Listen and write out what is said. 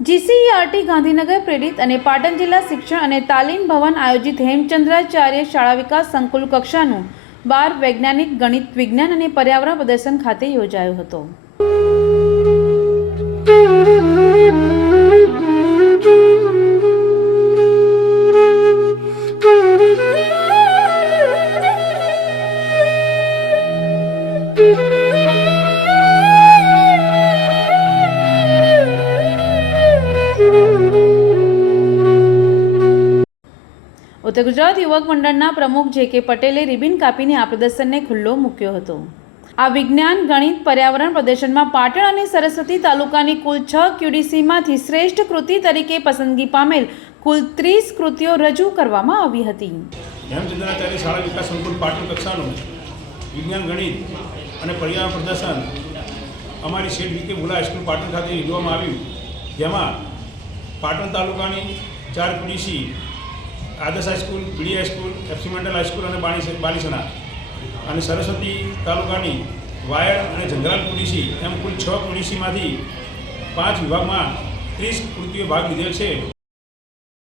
GCERT Gandhinagar પ્રેરિત અને પાટણ જિલ્લા શિક્ષણ અને તાલીમ ભવન આયોજિત હેમચંદ્રાચાર્ય શાળા વિકાસ સંકુલ કક્ષાનું 12 વૈજ્ઞાનિક ગણિત વિજ્ઞાન અને પર્યાવરણ પ્રદર્શન ખાતે યોજાયો હતો। ઉત્તર ગુજરાત યુવક મંડળના પ્રમુખ જે.કે. પટેલે રિબિન કાપીને આ પ્રદર્શનને ખુલ્લો મૂક્યો હતો। આ વિજ્ઞાન ગણિત પર્યાવરણ પ્રદર્શનમાં પાટણ અને સરસ્વતી તાલુકાની કુલ 6 QDCમાંથી શ્રેષ્ઠ કૃતિ તરીકે પસંદગી પામેલ કુલ 30 કૃતિઓ રજૂ કરવામાં આવી હતી। હેમચંદ્રાચાર્ય શાળા વિકાસ સંકુલ પાટણ કક્ષાનું વિજ્ઞાન ગણિત અને પર્યાવરણ પ્રદર્શન અમારી શેઠ વી.કે. ભુલા હાઈસ્કૂલ પાટણ ખાતે યોજવામાં આવ્યું, જેમાં પાટણ તાલુકાની 4 QDC આદર્શ હાઈસ્કૂલ, પીડી હાઈસ્કૂલ, એફસી મંડલ હાઈસ્કૂલ અને બાલીસણા અને સરસ્વતી તાલુકાની વાયડ અને જંગરાલ QDC એમ કુલ 6 QDCમાંથી 5 વિભાગમાં 30 કૃતિઓ ભાગ લીધેલ છે।